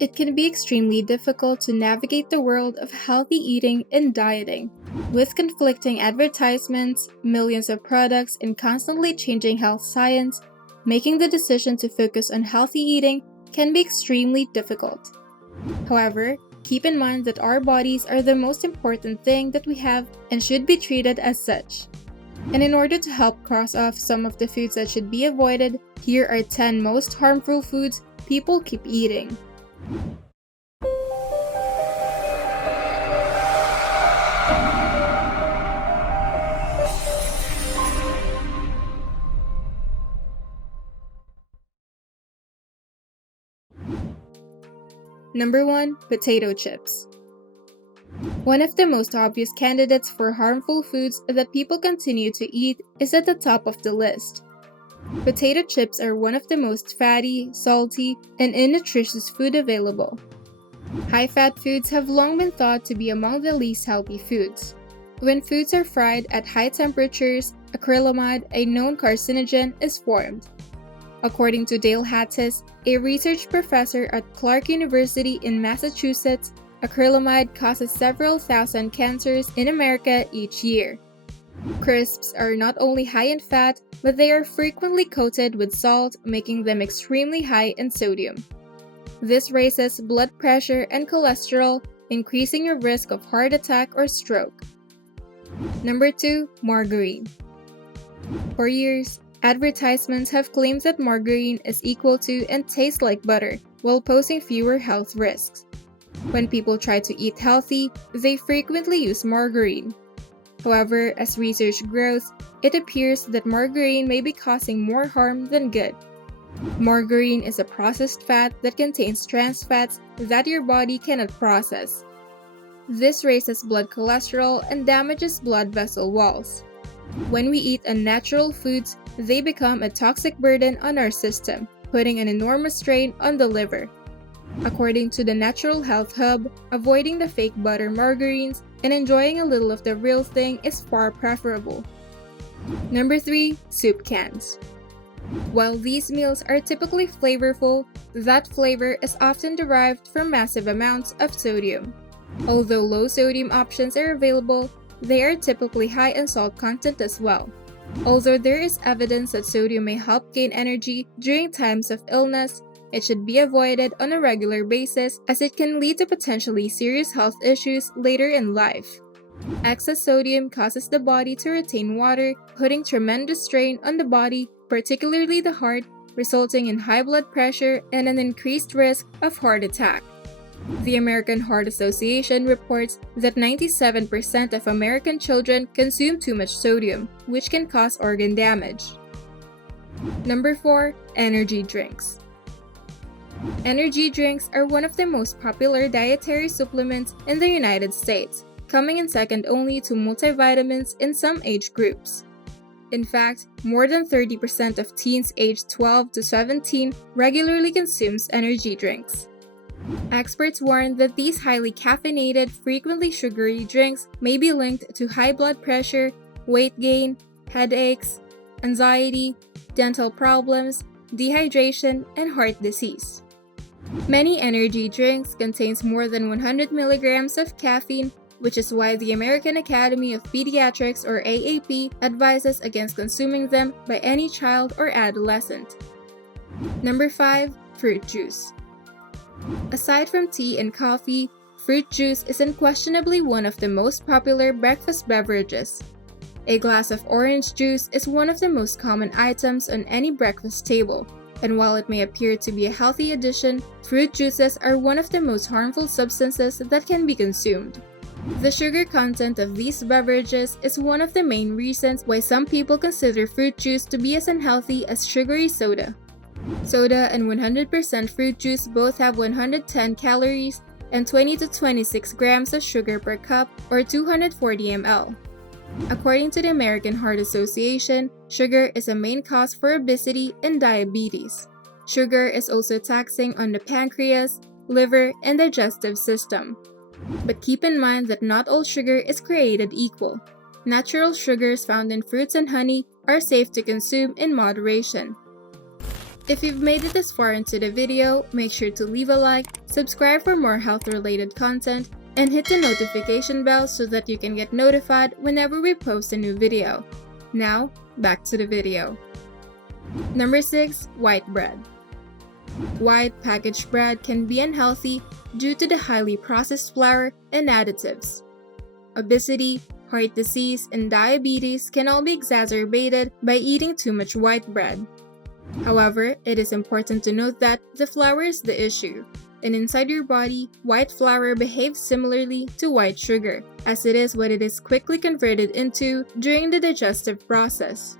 It can be extremely difficult to navigate the world of healthy eating and dieting. With conflicting advertisements, millions of products, and constantly changing health science, making the decision to focus on healthy eating can be extremely difficult. However, keep in mind that our bodies are the most important thing that we have and should be treated as such. And in order to help cross off some of the foods that should be avoided, here are 10 most harmful foods people keep eating. Number 1. Potato chips. One of the most obvious candidates for harmful foods that people continue to eat is at the top of the list. Potato chips are one of the most fatty, salty, and innutritious food available. High-fat foods have long been thought to be among the least healthy foods. When foods are fried at high temperatures, acrylamide, a known carcinogen, is formed. According to Dale Hattis, a research professor at Clark University in Massachusetts, acrylamide causes several thousand cancers in America each year. Crisps are not only high in fat, but they are frequently coated with salt, making them extremely high in sodium. This raises blood pressure and cholesterol, increasing your risk of heart attack or stroke. Number 2. Margarine. For years, advertisements have claimed that margarine is equal to and tastes like butter, while posing fewer health risks. When people try to eat healthy, they frequently use margarine. However, as research grows, it appears that margarine may be causing more harm than good. Margarine is a processed fat that contains trans fats that your body cannot process. This raises blood cholesterol and damages blood vessel walls. When we eat unnatural foods, they become a toxic burden on our system, putting an enormous strain on the liver. According to the Natural Health Hub, avoiding the fake butter margarines and enjoying a little of the real thing is far preferable. Number 3. Soup cans. While these meals are typically flavorful, that flavor is often derived from massive amounts of sodium. Although low-sodium options are available, they are typically high in salt content as well. Although there is evidence that sodium may help gain energy during times of illness, it should be avoided on a regular basis as it can lead to potentially serious health issues later in life. Excess sodium causes the body to retain water, putting tremendous strain on the body, particularly the heart, resulting in high blood pressure and an increased risk of heart attack. The American Heart Association reports that 97% of American children consume too much sodium, which can cause organ damage. Number 4. Energy drinks. Energy drinks are one of the most popular dietary supplements in the United States, coming in second only to multivitamins in some age groups. In fact, more than 30% of teens aged 12 to 17 regularly consumes energy drinks. Experts warn that these highly caffeinated, frequently sugary drinks may be linked to high blood pressure, weight gain, headaches, anxiety, dental problems, dehydration, and heart disease. Many energy drinks contains more than 100 milligrams of caffeine, which is why the American Academy of Pediatrics or AAP advises against consuming them by any child or adolescent. Number 5. Fruit juice. Aside from tea and coffee, fruit juice is unquestionably one of the most popular breakfast beverages. A glass of orange juice is one of the most common items on any breakfast table, and while it may appear to be a healthy addition, fruit juices are one of the most harmful substances that can be consumed. The sugar content of these beverages is one of the main reasons why some people consider fruit juice to be as unhealthy as sugary soda. Soda and 100% fruit juice both have 110 calories and 20 to 26 grams of sugar per cup, or 240 ml. According to the American Heart Association, sugar is a main cause for obesity and diabetes. Sugar is also taxing on the pancreas, liver, and digestive system. But keep in mind that not all sugar is created equal. Natural sugars found in fruits and honey are safe to consume in moderation. If you've made it this far into the video, make sure to leave a like, subscribe for more health-related content, and hit the notification bell so that you can get notified whenever we post a new video. Now, back to the video. Number 6. White bread. White packaged bread can be unhealthy due to the highly processed flour and additives. Obesity, heart disease, and diabetes can all be exacerbated by eating too much white bread. However, it is important to note that the flour is the issue, and inside your body, white flour behaves similarly to white sugar, as it is what it is quickly converted into during the digestive process.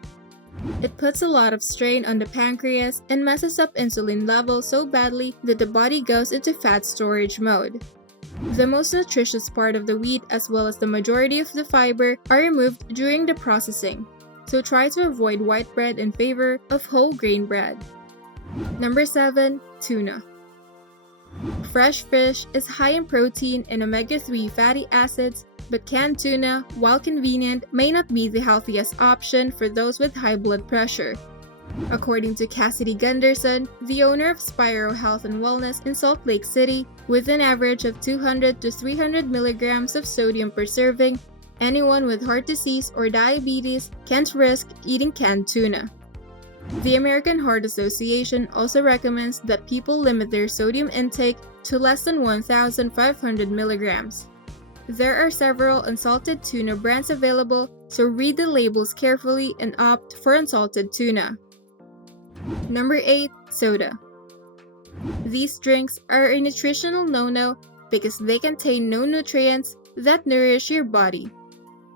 It puts a lot of strain on the pancreas and messes up insulin levels so badly that the body goes into fat storage mode. The most nutritious part of the wheat as well as the majority of the fiber are removed during the processing, so try to avoid white bread in favor of whole grain bread. Number 7. Tuna. Fresh fish is high in protein and omega-3 fatty acids, but canned tuna, while convenient, may not be the healthiest option for those with high blood pressure. According to Cassidy Gunderson, the owner of Spiro Health and Wellness in Salt Lake City, with an average of 200 to 300 milligrams of sodium per serving, anyone with heart disease or diabetes can't risk eating canned tuna. The American Heart Association also recommends that people limit their sodium intake to less than 1,500 milligrams. There are several unsalted tuna brands available, so read the labels carefully and opt for unsalted tuna. Number 8. Soda. These drinks are a nutritional no-no because they contain no nutrients that nourish your body.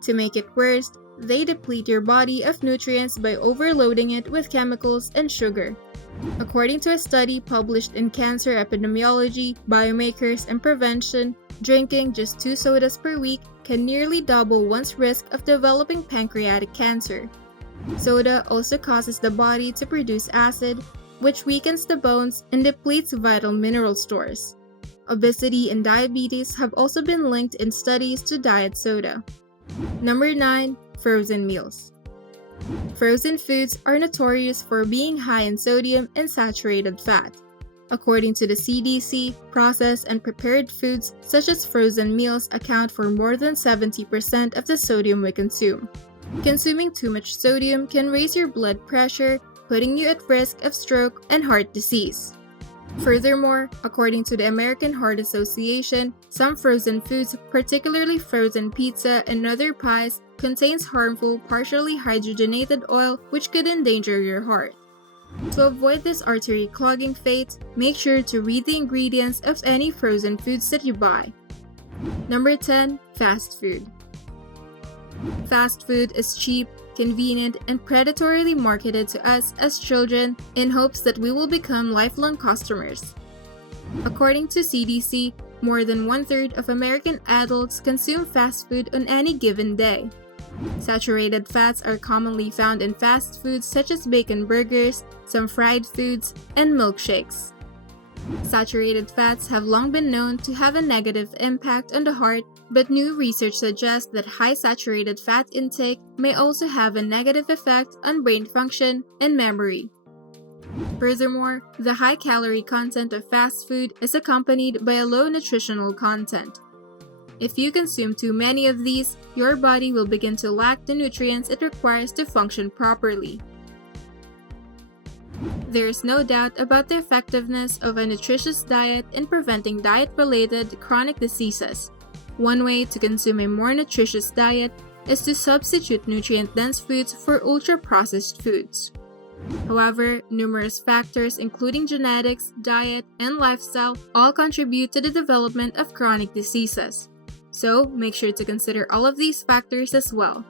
To make it worse, they deplete your body of nutrients by overloading it with chemicals and sugar. According to a study published in Cancer Epidemiology, Biomarkers and Prevention, drinking just 2 sodas per week can nearly double one's risk of developing pancreatic cancer. Soda also causes the body to produce acid, which weakens the bones and depletes vital mineral stores. Obesity and diabetes have also been linked in studies to diet soda. Number 9. Frozen meals. Frozen foods are notorious for being high in sodium and saturated fat. According to the CDC, processed and prepared foods such as frozen meals account for more than 70% of the sodium we consume. Consuming too much sodium can raise your blood pressure, putting you at risk of stroke and heart disease. Furthermore, according to the American Heart Association, some frozen foods, particularly frozen pizza and other pies, contains harmful partially hydrogenated oil which could endanger your heart. To avoid this artery clogging fate, make sure to read the ingredients of any frozen foods that you buy. Number 10. Fast food. Fast food is cheap, convenient, and predatorily marketed to us as children in hopes that we will become lifelong customers. According to CDC, more than 1/3 of American adults consume fast food on any given day. Saturated fats are commonly found in fast foods such as bacon burgers, some fried foods, and milkshakes. Saturated fats have long been known to have a negative impact on the heart, but new research suggests that high saturated fat intake may also have a negative effect on brain function and memory. Furthermore, the high calorie content of fast food is accompanied by a low nutritional content. If you consume too many of these, your body will begin to lack the nutrients it requires to function properly. There is no doubt about the effectiveness of a nutritious diet in preventing diet-related chronic diseases. One way to consume a more nutritious diet is to substitute nutrient-dense foods for ultra-processed foods. However, numerous factors including genetics, diet, and lifestyle all contribute to the development of chronic diseases. So, make sure to consider all of these factors as well.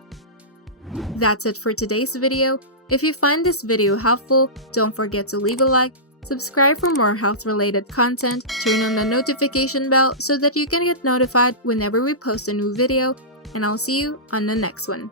That's it for today's video. If you find this video helpful, don't forget to leave a like, subscribe for more health-related content, turn on the notification bell so that you can get notified whenever we post a new video, and I'll see you on the next one.